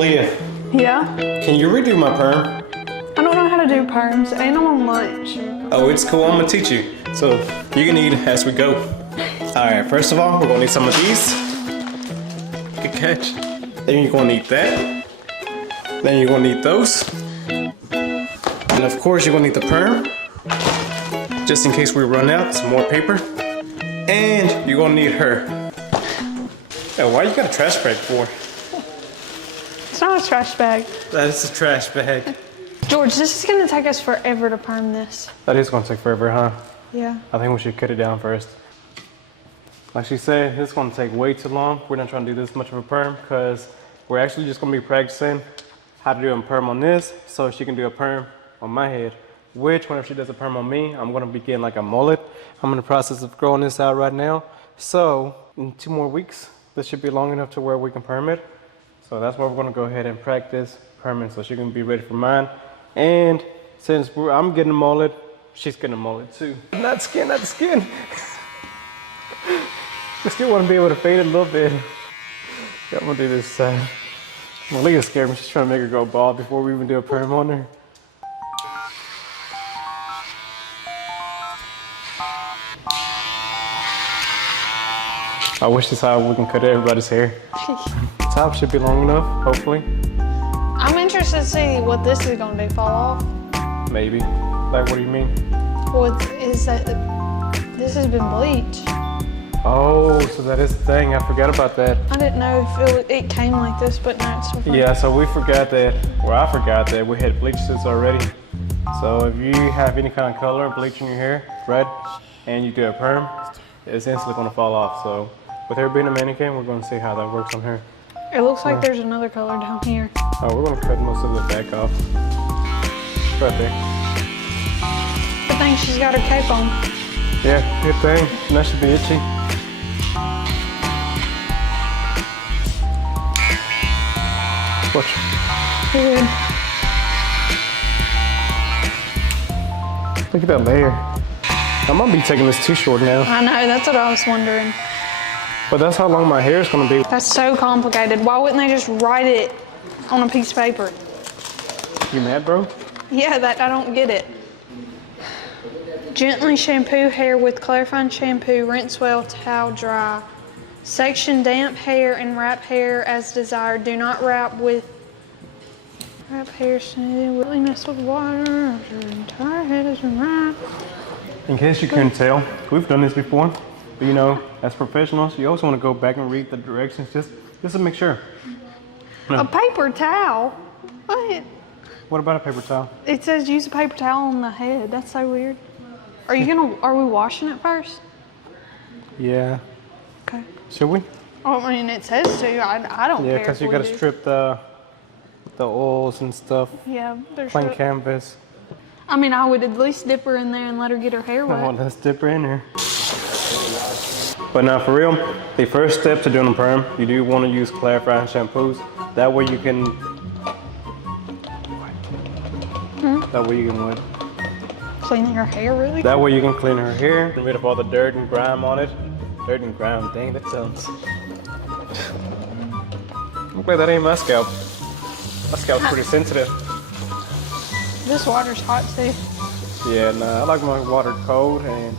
Malia, Yeah? can you redo my perm? I don't know how to do perms, and I'm on lunch. Oh, it's cool. I'm gonna teach you. So you can eat as we go. All right. First of all, we're gonna need some of these. Good catch. Then you're gonna need that. Then you're gonna need those. And of course, you're gonna need the perm, just in case we run out. Some more paper. And you're gonna need her. Hey, why you got a trash bag for? It's not a trash bag. That is a trash bag. George, this is gonna take us forever to perm this. That is gonna take forever, huh? Yeah. I think we should cut it down first. Like she said, this is gonna take way too long. We're not trying to do this much of a perm because we're actually just gonna be practicing how to do a perm on this so she can do a perm on my head. Which, whenever she does a perm on me, I'm gonna be getting like a mullet. I'm in the process of growing this out right now. So, in 2 more weeks, this should be long enough to where we can perm it. So that's why we're gonna go ahead and practice perming so she can be ready for mine. And since I'm getting a mullet, she's getting a mullet too. Not skin, not the skin. I still want to be able to fade it a little bit. Yeah, I'm gonna do this side. Malia's scared me. She's trying to make her go bald before we even do a perm on her. I wish this is how we can cut everybody's hair. The top should be long enough, hopefully. I'm interested to see what this is gonna do. Fall off? Maybe. Like, what do you mean? Well, is that this has been bleached? Oh, so that is the thing. I forgot about that. I didn't know if it came like this, but no, it's still fine. Yeah, so we forgot that, or I forgot that we had bleached this already. So if you have any kind of color bleach in your hair, red, and you do a perm, it's instantly gonna fall off. So with her being a mannequin, we're gonna see how that works on her. It looks like there's another color down here. Oh, we're gonna cut most of the back off. Right there. Good thing she's got her cape on. Yeah, good thing. And that should be itchy. Watch. Good. Look at that layer. I might be taking this too short now. I know, that's what I was wondering. But that's how long my hair is gonna be. That's so complicated. Why wouldn't they just write it on a piece of paper? You mad, bro? Yeah, I don't get it. Gently shampoo hair with clarifying shampoo, rinse well, towel dry. Section damp hair and wrap hair as desired. Do not wrap hair smooth, really mess with water. Your entire head is wrapped. In case you couldn't tell, we've done this before. But you know, as professionals, you always want to go back and read the directions just to make sure. No. A paper towel? What? What about a paper towel? It says use a paper towel on the head. That's so weird. Are we washing it first? Yeah. Okay. Should we? Oh, I mean, it says to. I don't care. Yeah, because you got to strip the oils and stuff. Yeah, there's Plain canvas. I mean, I would at least dip her in there and let her get her hair wet. Oh, let's dip her in there. But now for real, the first step to doing a perm, you do want to use clarifying shampoos. That way you can. That way you can what? Cleaning her hair, really? That way you can clean her hair, get rid of all the dirt and grime on it. Dirt and grime, dang, that sounds. I'm glad that ain't my scalp. My scalp's pretty sensitive. This water's hot too. Yeah, nah, I like my water cold and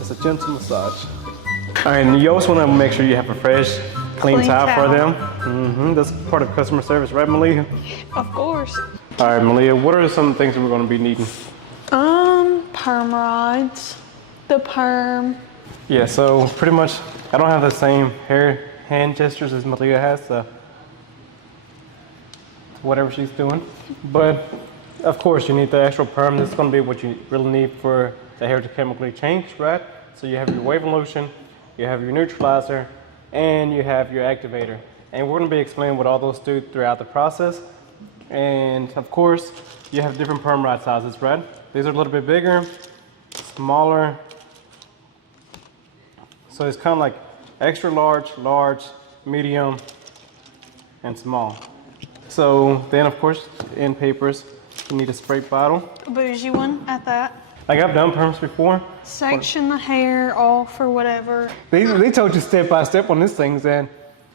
it's a gentle massage. All right, and you always want to make sure you have a fresh, clean towel for them. That's part of customer service, right, Malia? Of course. All right, Malia, what are some things that we're going to be needing? Perm rods, the perm. Yeah, so pretty much, I don't have the same hand gestures as Malia has, so whatever she's doing. But of course, you need the actual perm. This is going to be what you really need for the hair to chemically change, right? So you have your waving lotion, you have your neutralizer, and you have your activator. And we're going to be explaining what all those do throughout the process. And of course, you have different perm rod sizes, right? These are a little bit bigger, smaller. So it's kind of like extra large, large, medium, and small. So then of course, in papers, you need a spray bottle. A bougie one at that. Like I've done perms before. Section the hair off or whatever. They told you step by step on this thing, Zan.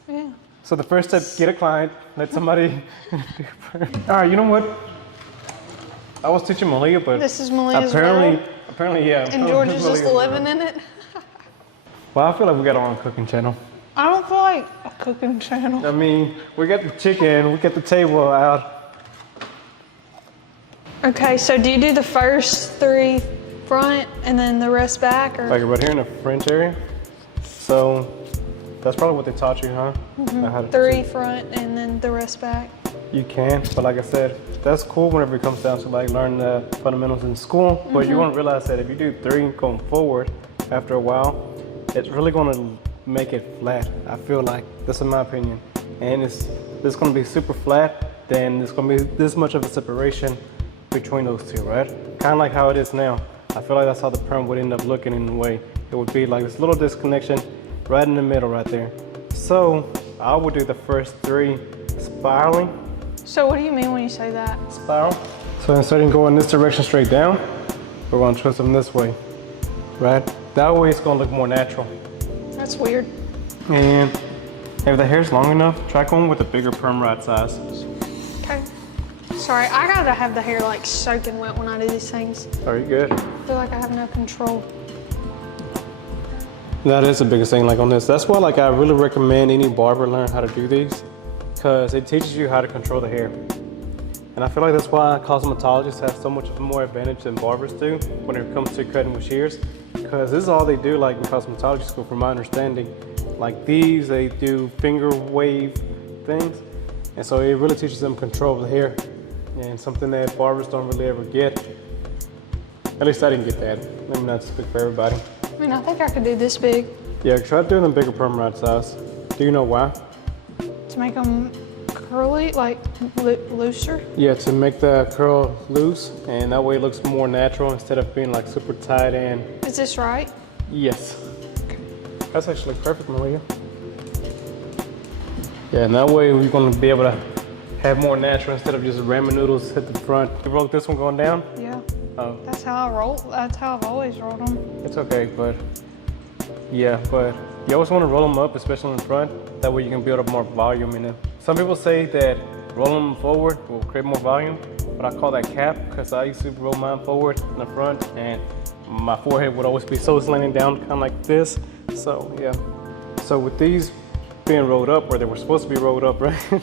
Yeah. So the first step, get a client, let somebody do perm. All right, you know what? I was teaching Malia, but This is Malia's world. apparently, yeah. And George is just living in it. Well, I feel like we got our own cooking channel. I don't feel like a cooking channel. I mean, we got the chicken, we got the table out. Okay, so do you do the first 3 front and then the rest back, or? Like right here in the French area. So that's probably what they taught you, huh? How to 3 front and then the rest back. You can, but like I said, that's cool whenever it comes down to like learning the fundamentals in school. But you won't realize that if you do 3 going forward, after a while, it's really gonna make it flat. I feel like, that's in my opinion. And it's gonna be super flat, then there's gonna be this much of a separation between those two, right? Kind of like how it is now. I feel like that's how the perm would end up looking in a way. It would be like this little disconnection right in the middle right there. So I would do the first 3 spiraling. So what do you mean when you say that? Spiral. So instead of going this direction straight down, we're gonna twist them this way, right? That way it's gonna look more natural. That's weird. And if the hair's long enough, try going with a bigger perm rod size. Okay. Sorry, I gotta have the hair like soaking wet when I do these things. Are you good? I feel like I have no control. That is the biggest thing like on this. That's why like I really recommend any barber learn how to do these, because it teaches you how to control the hair. And I feel like that's why cosmetologists have so much more advantage than barbers do when it comes to cutting with shears, because this is all they do like in cosmetology school from my understanding. Like these, they do finger wave things, and so it really teaches them control of the hair, and something that barbers don't really ever get. At least I didn't get that. Let me not speak for everybody. I mean, I think I could do this big Yeah, try doing a bigger perm rod size. Do you know why? to make them curly, like looser. Yeah, to make the curl loose, and that way it looks more natural instead of being like super tight in. Is this right? Yes. That's actually perfect, Malia. Yeah, and that way we're gonna be able to have more natural instead of just ramen noodles hit the front. You broke this one going down? Yeah. Oh, That's how I roll. That's how I've always rolled them. it's okay, but yeah, but you always want to roll them up, especially in the front. That way you can build up more volume in it. Some people say that rolling them forward will create more volume, but I call that cap because I used to roll mine forward in the front, and my forehead would always be so slanting down, kind of like this. So yeah. So with these being rolled up, or they were supposed to be rolled up, right?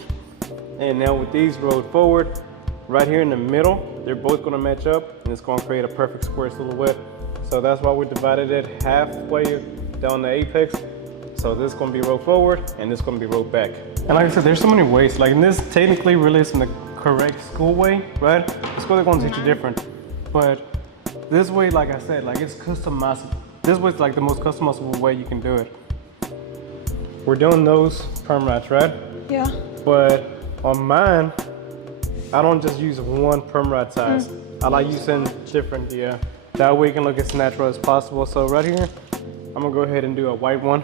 And now with these rolled forward, right here in the middle, they're both gonna match up, and it's gonna create a perfect square silhouette. So that's why we divided it halfway down the apex. So this is gonna be rolled forward, and this is gonna be rolled back. And like I said, there's so many ways. Like, and this technically really isn't the correct school way, right? The school they're gonna teach you different. But this way, like I said, like it's customizable. This was like the most customizable way you can do it. We're doing those perm rods, right? Yeah. But on mine, I don't just use one perm rod size. I like using different, yeah. That way you can look as natural as possible. So right here, I'm gonna go ahead and do a white one.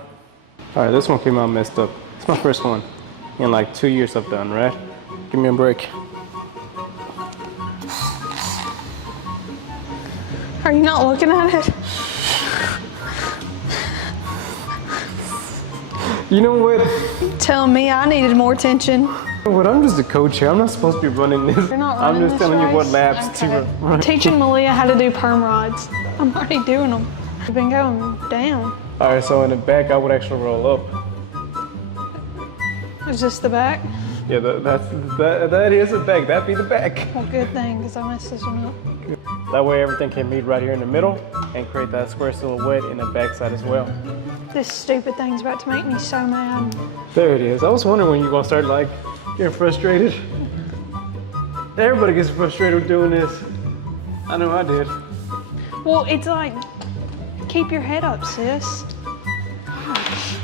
All right, this one came out messed up. It's my first one in like 2 years I've done, right? Give me a break. Are you not looking at it? You know what? Tell me I needed more attention. You know what? I'm just a coach here. I'm not supposed to be running this. You're not I'm running just this telling you what race? laps Okay. to run. Teaching Malia how to do perm rods. I'm already doing them. You've been going down. All right, so in the back, I would actually roll up. Is this the back? Yeah, that is the back. That'd be the back. Well, good thing, because I messed this one up. That way everything can meet right here in the middle and create that square silhouette in the backside as well. This stupid thing's about to make me so mad. There it is. I was wondering when you're gonna start like getting frustrated. Everybody gets frustrated with doing this. I know I did. Well, it's like, keep your head up, sis. Gosh.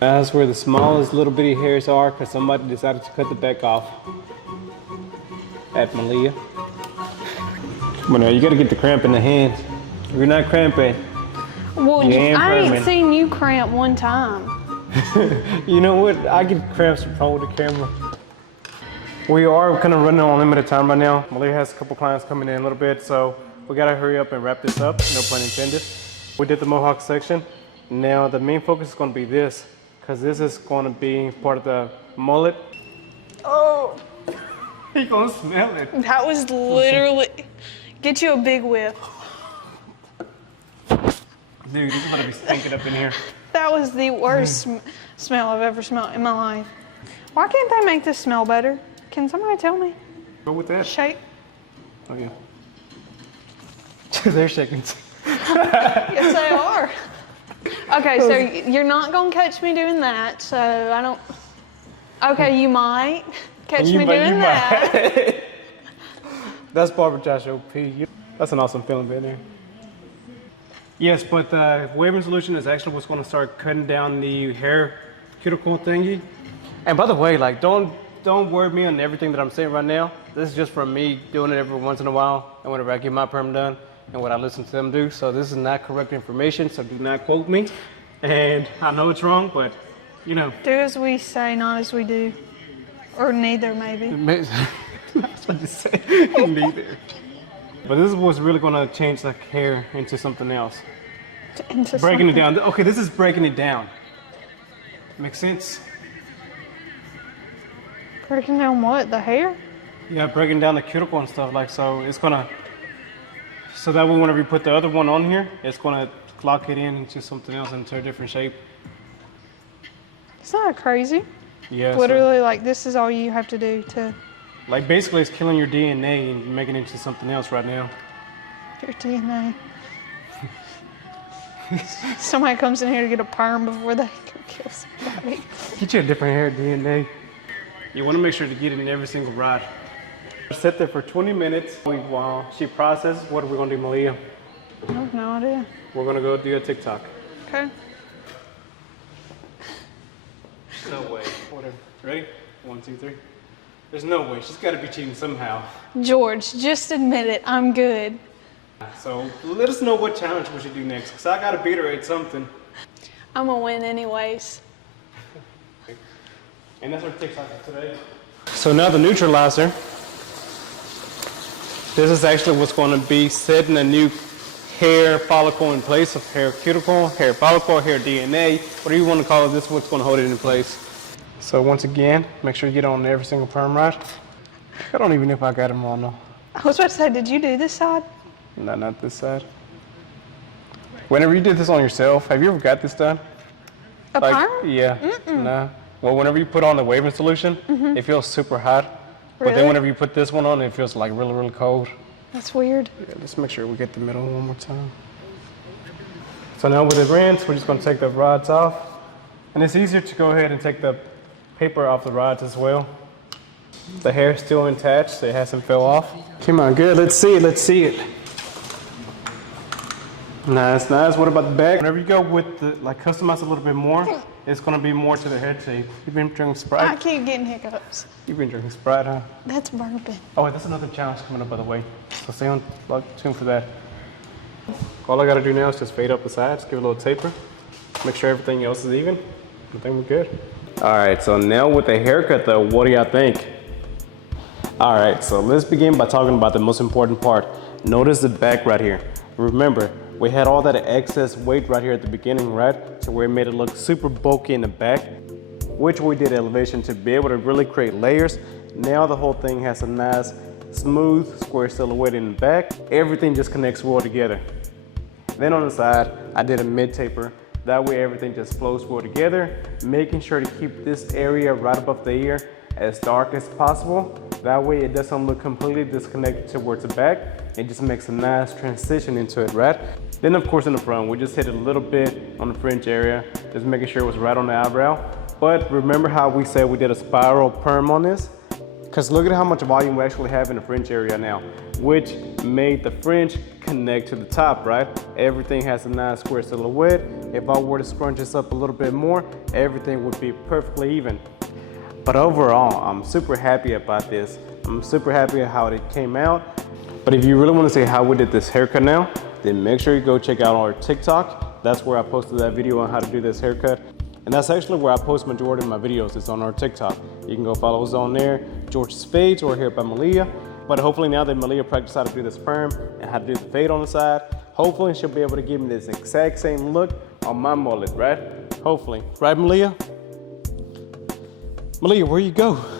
That's where the smallest little bitty hairs are because somebody decided to cut the back off. At Malia. Come on now, you gotta get the cramp in the hands. If you're not cramping, Well, You ain't I ain't perming. seen you cramp one time. you know what? I get cramps from holding the camera. We are kind of running on limited time right now. Malia has a couple clients coming in a little bit, so we gotta hurry up and wrap this up, no pun intended. We did the Mohawk section. Now the main focus is gonna be this, because this is going to be part of the mullet. Oh, You're going to smell it. that was literally. Get you a big whiff. Dude, this is going to be stinking up in here. That was the worst smell I've ever smelled in my life. Why can't they make this smell better? Can somebody tell me? Go with that. Shake. Oh, yeah. They're shaking. Yes, they are. Okay, so you're not gonna catch me doing that. So I don't. Okay, you might catch me doing that. That's Barbara Josh OP. That's an awesome feeling being there. Yes, but the waving solution is actually what's going to start cutting down the hair cuticle thingy. And by the way, like don't worry me on everything that I'm saying right now. This is just from me doing it every once in a while and whenever I get my perm done and what I listen to them do. So this is not correct information, so do not quote me. And I know it's wrong, but you know. Do as we say, not as we do. Or neither, maybe. That's what you say. Neither. But this is what's really going to change the hair into something else. Breaking it down. Okay, this is breaking it down. Makes sense? Breaking down what? The hair? Yeah, breaking down the cuticle and stuff like so. It's gonna, so that way whenever you put the other one on here, it's gonna lock it in into something else, into a different shape. It's not crazy. Yeah. Literally, like this is all you have to do to. Like basically, it's killing your DNA and making it into something else right now. Your DNA. Somebody comes in here to get a perm before they go kill somebody. Get you a different hair DNA. You want to make sure to get it in every single rod. Sit there for 20 minutes while she processes. What are we going to do, Malia? I have no idea. We're going to go do a TikTok. Okay. No way. Whatever. Ready? 1, 2, 3. There's no way. She's got to be cheating somehow. George, just admit it. I'm good. So let us know what challenge we should do next, because I got to beat her at something. I'm going to win anyways. And that's our TikTok for today. So now the neutralizer. This is actually what's going to be setting a new hair follicle in place of hair cuticle, hair follicle, hair DNA, whatever you want to call it. This is what's going to hold it in place. So once again, make sure you get on every single perm rod. I don't even know if I got them on though. I was about to say, did you do this side? No, not this side. Whenever you did this on yourself, have you ever got this done? A perm? Yeah. Nah. Well, whenever you put on the waving solution, it feels super hot. But Really? then whenever you put this one on, it feels like really, really cold. That's weird. Yeah, let's make sure we get the middle one more time. So now with the rinse, we're just going to take the rods off. And it's easier to go ahead and take the paper off the rods as well. The hair is still attached, so it hasn't fell off. Come on, good. Let's see it. Let's see it. Nice, nice. What about the back? Whenever you go with the, like, customize a little bit more, it's going to be more to the head shape. You've been drinking Sprite? I keep getting hiccups. You've been drinking Sprite, huh? That's bourbon. Oh, wait, that's another challenge coming up, by the way. So stay on, tuned for that. All I got to do now is just fade up the sides, give it a little taper, make sure everything else is even. I think we're good. All right, so now with the haircut, though, what do y'all think? All right, so let's begin by talking about the most important part. Notice the back right here. Remember, we had all that excess weight right here at the beginning, right? So where it made it look super bulky in the back, which we did elevation to be able to really create layers. Now the whole thing has a nice, smooth, square silhouette in the back. Everything just connects well together. Then on the side, I did a mid taper. That way everything just flows well together, making sure to keep this area right above the ear as dark as possible. That way it doesn't look completely disconnected towards the back. It just makes a nice transition into it, right? Then of course in the front, we just hit it a little bit on the fringe area, just making sure it was right on the eyebrow. But remember how we said we did a spiral perm on this? Because look at how much volume we actually have in the fringe area now, which made the fringe connect to the top, right? Everything has a nice square silhouette. If I were to scrunch this up a little bit more, everything would be perfectly even. But overall, I'm super happy about this. I'm super happy at how it came out. But if you really want to see how we did this haircut now, then make sure you go check out our TikTok. That's where I posted that video on how to do this haircut. And that's actually where I post majority of my videos. It's on our TikTok. You can go follow us on there, George's Fades or here by Malia. But hopefully now that Malia practiced how to do this perm and how to do the fade on the side, hopefully she'll be able to give me this exact same look on my mullet, right? Hopefully. Right, Malia? Malia, where you go?